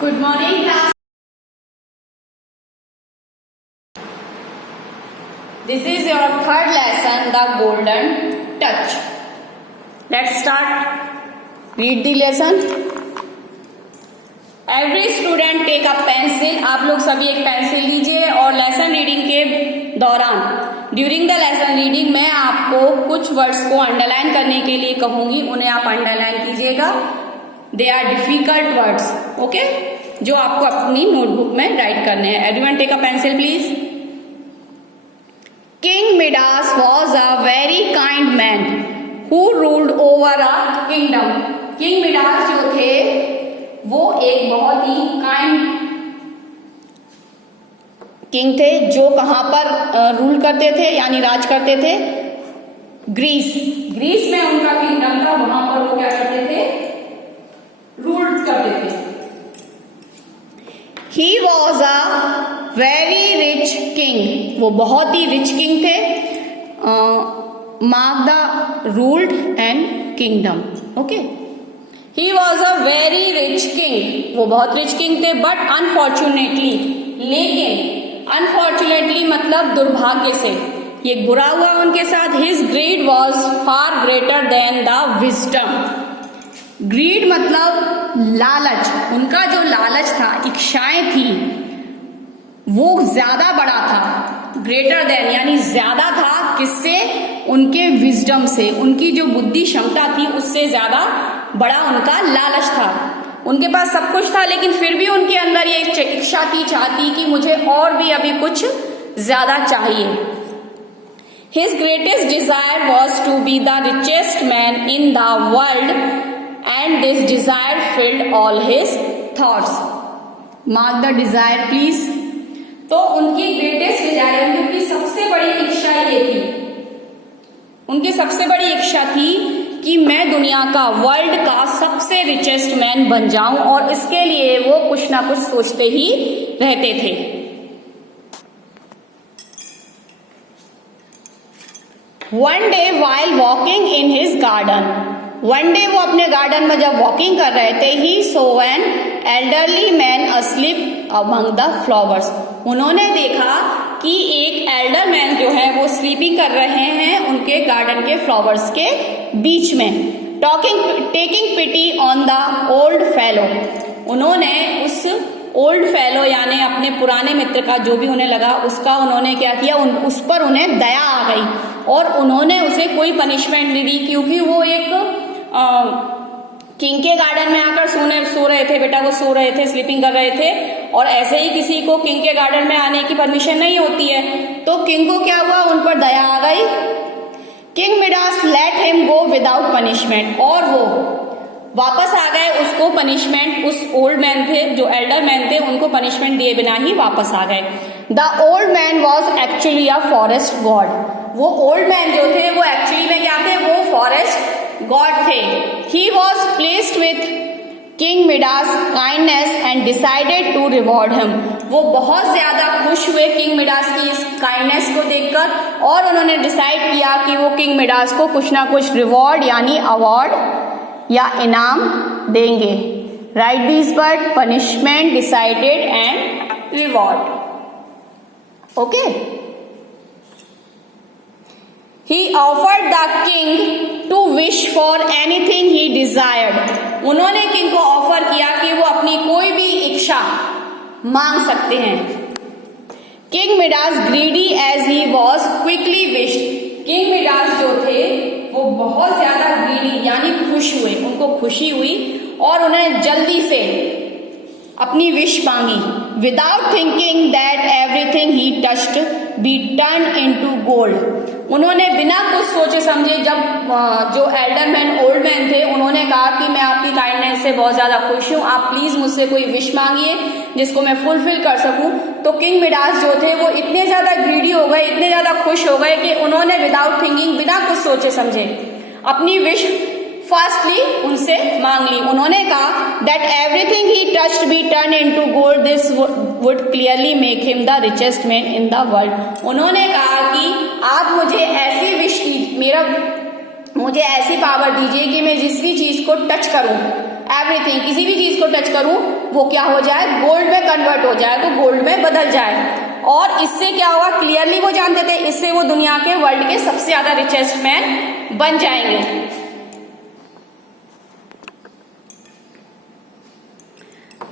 Good morning, class. This is your third lesson, the golden touch. Let's start. Read the lesson. Every student take a pencil. आप लोग सभी एक pencil लीजिए और lesson reading के दौरान ड्यूरिंग द लेसन रीडिंग मैं आपको कुछ वर्ड्स को अंडरलाइन करने के लिए कहूंगी, उन्हें आप अंडरलाइन कीजिएगा. They are difficult words, okay, जो आपको अपनी नोटबुक में राइट करने हैं. Everyone take a pencil please. King Midas was a very kind man who ruled over a kingdom. King Midas जो थे वो एक बहुत ही काइंड किंग थे जो कहां पर रूल करते थे यानी राज करते थे. ग्रीस में उनका किंगडम था, वहां पर वो क्या करते थे, रूल करते थे. He was a very rich king, वो बहुत ही रिच किंग थे. Mark the ruled and kingdom, okay. He was a very rich king, वो बहुत रिच किंग थे. बट अनफॉर्चुनेटली, लेकिन अनफॉर्चुनेटली मतलब दुर्भाग्य से, ये बुरा हुआ उनके साथ. His greed was far greater than the wisdom. Greed मतलब लालच, उनका जो लालच था, इच्छाएं थी, वो ज्यादा बड़ा था. ग्रेटर देन यानी ज्यादा था, किससे, उनके विजडम से, उनकी जो बुद्धि क्षमता थी उससे ज्यादा बड़ा उनका लालच था. उनके पास सब कुछ था लेकिन फिर भी उनके अंदर ये इच्छा थी, चाहती कि मुझे और भी अभी कुछ ज्यादा चाहिए. His greatest desire was to be the richest man in the world and this desire filled all his thoughts. Mark the desire please. तो उनकी ग्रेटेस्ट डिजायर, उनकी सबसे बड़ी इच्छा ये थी, उनकी सबसे बड़ी इच्छा थी कि मैं दुनिया का, वर्ल्ड का सबसे रिचेस्ट मैन बन जाऊं, और इसके लिए वो कुछ ना कुछ सोचते ही रहते थे. One day while walking in his garden, one day वो अपने गार्डन में जब वॉकिंग कर रहे थे, he saw an elderly man asleep among the flowers. उन्होंने देखा कि एक एल्डर मैन जो है वो स्लीपिंग कर रहे हैं उनके गार्डन के फ्लावर्स के बीच में. Taking pity on the old fellow, उन्होंने उस ओल्ड फेलो यानी अपने पुराने मित्र का, जो भी उन्हें लगा उसका, उन्होंने क्या किया, उस पर उन्हें दया आ गई और उन्होंने उसे कोई पनिशमेंट नहीं दी, क्योंकि वो एक किंग के गार्डन में आकर सो रहे थे. बेटा वो सो रहे थे, स्लीपिंग कर रहे थे, और ऐसे ही किसी को किंग के गार्डन में आने की परमिशन नहीं होती है. तो किंग को क्या हुआ, उन पर दया आ गई. King Midas let him go without punishment, और वो वापस आ गए उसको पनिशमेंट, उस ओल्ड मैन थे जो एल्डर मैन थे, उनको पनिशमेंट दिए बिना ही वापस आ गए. The old man was actually a forest God, वो ओल्ड मैन जो थे वो एक्चुअली में क्या थे, वो फॉरेस्ट गॉड थे. He was placed with King Midas kindness and decided to reward him. वो बहुत ज्यादा खुश हुए किंग मिडास की इस काइंडनेस को देखकर, और उन्होंने डिसाइड किया कि वो किंग मिडास को कुछ ना कुछ रिवॉर्ड यानी अवार्ड या इनाम देंगे. Right this word, punishment, decided and reward, okay. He offered the king to wish for anything he desired. उन्होंने किंग को ऑफर किया कि वो अपनी कोई भी इच्छा मांग सकते हैं. King Midas greedy as he was quickly wished. King Midas जो थे वो बहुत ज्यादा ग्रीडी यानी खुश हुए, उनको खुशी हुई और उन्हें जल्दी से अपनी विश मांगी. Without thinking that everything he touched be turn into gold. उन्होंने बिना कुछ सोचे समझे, जब जो एल्डर मैन, ओल्ड मैन थे, उन्होंने कहा कि मैं आपकी काइंडनेस से बहुत ज्यादा खुश हूं, आप प्लीज मुझसे कोई विश मांगिए जिसको मैं फुलफिल कर सकूं. तो किंग मिडास जो थे वो इतने ज्यादा ग्रीडी हो गए, इतने ज्यादा खुश हो गए कि उन्होंने विदाउट थिंकिंग, बिना कुछ सोचे समझे अपनी विश फर्स्टली उनसे मांग ली. उन्होंने कहा that everything he touched be turn into gold, this would clearly make him the richest man in the world. उन्होंने कहा कि आप मुझे ऐसी विश, मुझे ऐसी पावर दीजिए कि मैं जिस भी चीज को टच करूं, एवरीथिंग, किसी भी चीज को टच करूं, वो क्या हो जाए, गोल्ड में कन्वर्ट हो जाए, तो गोल्ड में बदल जाए। और इससे क्या होगा, क्लियरली वो जानते थे, इससे वो दुनिया के, वर्ल्ड के सबसे ज्यादा रिचेस्ट मैन बन जाएंगे।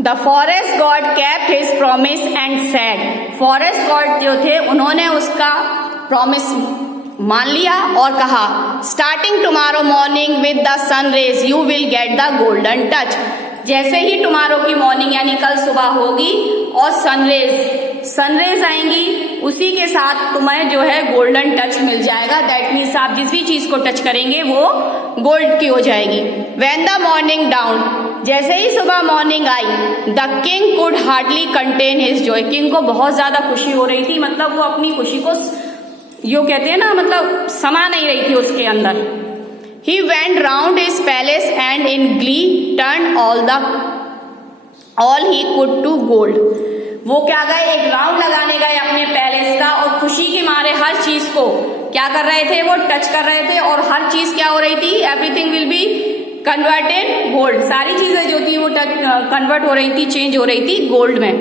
The forest god kept his promise and said, forest god जो थे उन्होंने उसका प्रॉमिस मान लिया और कहा, starting tomorrow morning with the sun rise you will get the golden touch, जैसे ही टुमारो की मॉर्निंग यानी कल सुबह होगी और सनरेज आएंगी, उसी के साथ तुम्हें जो है गोल्डन टच मिल जाएगा। दैट मीन्स आप जिस भी चीज को टच करेंगे वो गोल्ड की हो जाएगी। व्हेन द मॉर्निंग डाउन, जैसे ही सुबह morning I, the king could hardly contain his Joy, king को बहुत ज्यादा खुशी हो रही थी, मतलब वो अपनी खुशी को यो कहते हैं ना, मतलब समा नहीं रही थी उसके अंदर। He went round his palace and in glee turned all he could to gold. वो क्या गए, एक राउंड लगाने गए अपने पैलेस का और खुशी के मारे हर चीज को क्या कर रहे थे, वो टच कर रहे थे और हर चीज क्या हो रही थी, everything will be converted gold, सारी चीजें जो थी वो कन्वर्ट हो रही थी, चेंज हो रही थी गोल्ड में।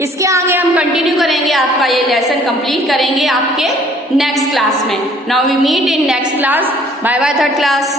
इसके आगे हम कंटिन्यू करेंगे, आपका ये लेसन कंप्लीट करेंगे आपके नेक्स्ट क्लास में। Now we meet in next class. Bye bye third class.